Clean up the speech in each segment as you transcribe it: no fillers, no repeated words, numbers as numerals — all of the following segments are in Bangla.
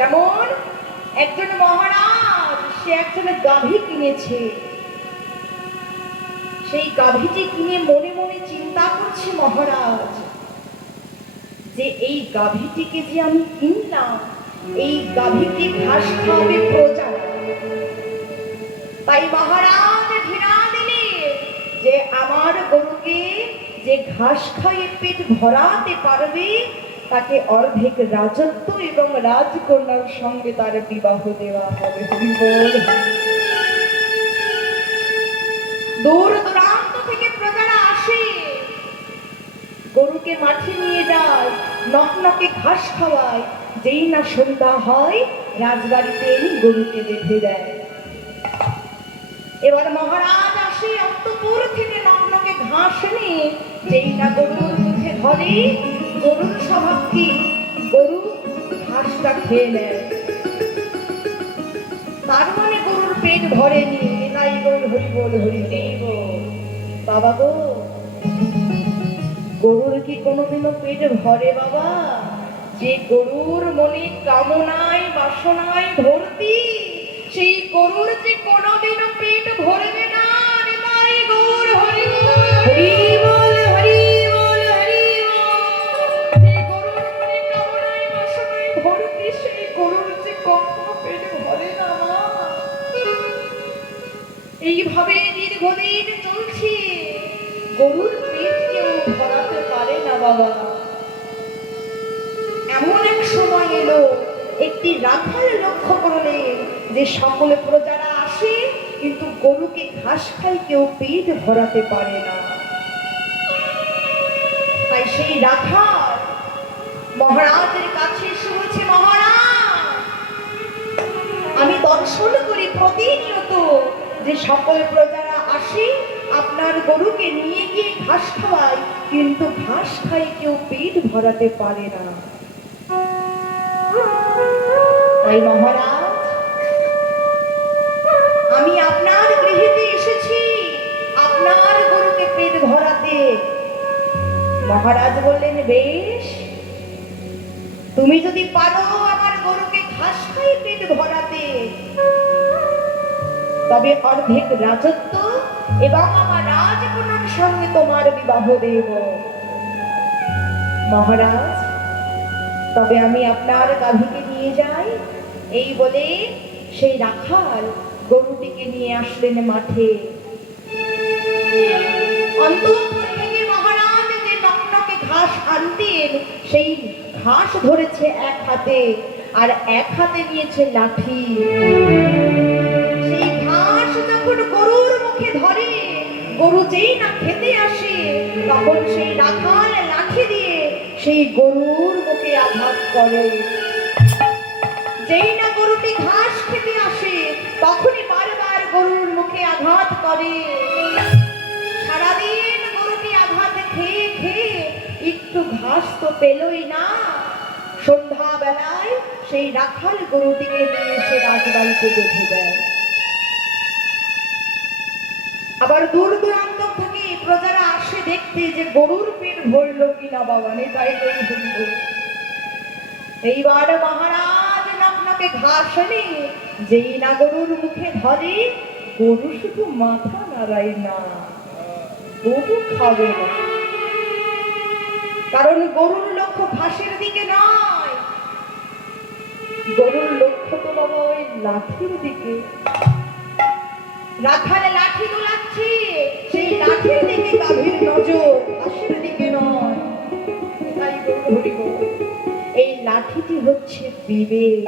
যেমন একজন মহারাজ সে একজন গাভী কিনেছে, সেই গাভীটি কিনে মনে মনে চিন্তা করছে মহারাজ যে এই গাভীটিকে যে আমি কিনলাম, এই গাভীকে ঘাস খাওয়াবে প্রজারা। তাই মহারাজ ঘৃণা দিলে যে আমার গরুকে যে ঘাস খাইয়ে পেট ভরাতে পারবে তাকে অর্ধেক রাজত্ব এবং রাজকন্যার সঙ্গে তার বিবাহ দেওয়া হবে। দূর দূরান্ত থেকে প্রজারা আসে, গরুকে মাঠে নিয়ে যায়, নকনকে ঘাস খাওয়ায়। যেই না সন্ধ্যা হয় রাজবাড়িতে এনে গরুকে বেঁধে দেয়। এবার মহারাজ আসে অন্তপুর থেকে নকনকে ঘাস নিয়ে, যেই না গরুর মুখে ধরে, গরুর স্বভাব কি, গরু ঘাসটা খেয়ে নেয়। তার মানে গরুর পেট ভরেনি। নাই গরু হরি বল হরি বল। বাবা গো, গরুর কি কোনোদিনও পেট ভরে বাবা? যে গরুর মনে কামনায় বাসনায় ভর্তি, সেই গরুর যে কোনোদিনও পেট ভরবে না। নাই গৌর হরি বল হরি বল হরি বল। যে গরুর মনে কামনায় বাসনায় ভর্তি, সেই গরুর যে কখনো পেট ভরে না। এইভাবে দীর্ঘদিন চলছে, গরুর পেট কেউ ভরাতে পারে না বাবা। এমন এক সময় এলো, একটি রাখাল লক্ষ্য করলেন যে সকল প্রজারা আসে কিন্তু গরুকে ঘাস খাই কেউ পেট ভরাতে পারে না। তাই সেই রাখাল মহারাজের কাছে এসে বলছে, মহারাজ আমি দর্শন করি প্রতিনিয়ত যে সকল প্রজারা আসে আপনার গরুকে নিয়ে গিয়ে ঘাস খাওয়ায়, কিন্তু ঘাস খাই কেউ পেট ভরাতে পারে না। তাই মহারাজ আমি আপনার গৃহেতে এসেছি আপনার গরুকে পেট ভরাতে। মহারাজ বললেন, বেশ, তুমি যদি পারো আমার গরুকে ঘাস খাই পেট ভরাতে, তবে অর্ধেক রাজত্ব এবং আমার রাজকন্যার সঙ্গে তোমার বিবাহ দেব। মহারাজ তবে আমি আপনার গাভীকে নিয়ে যাই। এই বলে সেই রাখাল গরুটিকে নিয়ে আসলেন মাঠে। অন্তঃপুর থেকে মহারাজ যে নকনকে ঘাস আনতেন, সেই ঘাস ধরেছে এক হাতে আর এক হাতে নিয়েছে লাঠি। সেই ঘাস যখন গরুর মুখে ধরে, গরু যেই না খেতে আসে, তখন সেই রাখাল লাঠি দিয়ে সেই গরুর মুখে আঘাত করে। যেই না গরুটি ঘাস খেতে আসে, তখনই বারবার গরুর মুখে আঘাত করে। সারাদিন গরুটি আঘাত খেয়ে খেয়ে একটু ঘাস তো পেলই না। সন্ধ্যা বেলায় সেই রাখাল গরুটিকে নিয়ে এসে রাজবাড়িতে বেঁধে দেয়। আবার দূর দূরান্ত থেকে প্রজারা আসে দেখতে যে গরুর পেট ভরল কিনা বাবা। তাই এইবার মহারাজ নকনকে ঘাস এনে যেই না গরুর মুখে ধরে, গরু শুধু মাথা নাড়ায় না, গরু খাবে না। কারণ গরুর লক্ষ্য ঘাসের দিকে নয়, গরুর লক্ষ্য তো বাবা ওই লাঠির দিকে। রাখাল লাঠি দোলাচ্ছে, সেই লাঠির দিকে গাভীর নজর, ঘাসের দিকে নয়। তাই গরু হরি বল। এই লাঠিটি হচ্ছে বিবেক।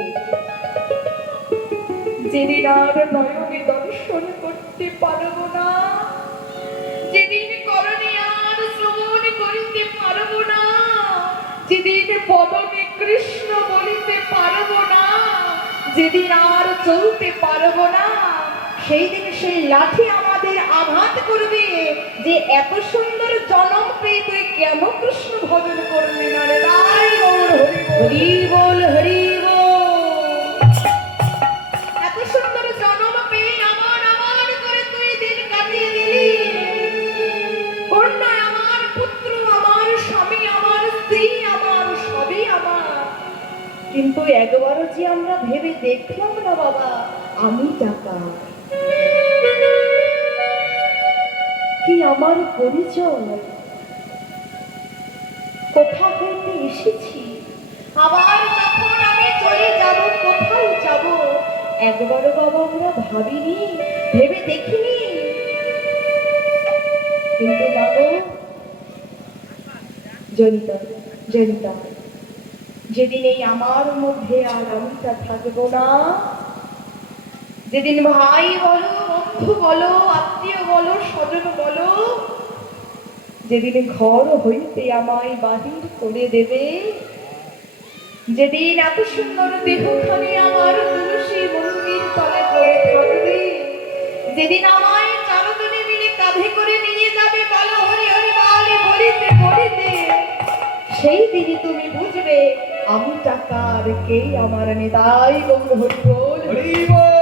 যেদিন আর নয়নে দর্শন করতে পারব না, যেদিন করণে আর শ্রবণ করিতে পারব না, যেদিন পবনে কৃষ্ণ বলিতে পারব না, যেদিন আর চলতে পারব না, সেই দিন সেই লাঠি আমাদের আঘাত করবে যে এত সুন্দর জনম পেয়ে তুই কেন কৃষ্ণ ভজন করলি না রে। তাই গৌর হরি বল হরি বল। এত সুন্দর জনম পেয়ে আমার আমার করে তুই দিন কাটিয়ে দিলি। কন্যা আমার, পুত্র আমার, স্বামী আমার, স্ত্রী আমার, সবই আমার, কিন্তু একবার একবারও যে আমরা ভেবে দেখলাম না বাবা আমি টাকা কি আমার পরিচয়, কোথা হইতে এসেছি, আবার যখন আমি চলে যাব কোথায় যাব, একবারও বাবা আমরা ভাবিনি, ভেবে দেখিনি। কিন্তু বাবু জনিতা জনিতা, যেদিন এই আমার মধ্যে আর আমিটা থাকবো না, যেদিন ভাই বলো, বন্ধু বলো, আত্মীয় বলো, স্বজন বলো, যেদিন ঘর হইতে আমায় বাহির করে দেবে, যেদিন এত সুন্দর দেহখানি আমার তুলসী মন্দির তলে পড়ে থাকবে, যেদিন আমায় চারজনে মিলে কাঁধে করে নিয়ে যাবে বলো হরি হরি বলে বলিতে বলিতে, সেই দিনই তুমি বুঝবে আমি টাকার কে আমার নিতাই গৌর হরি বল।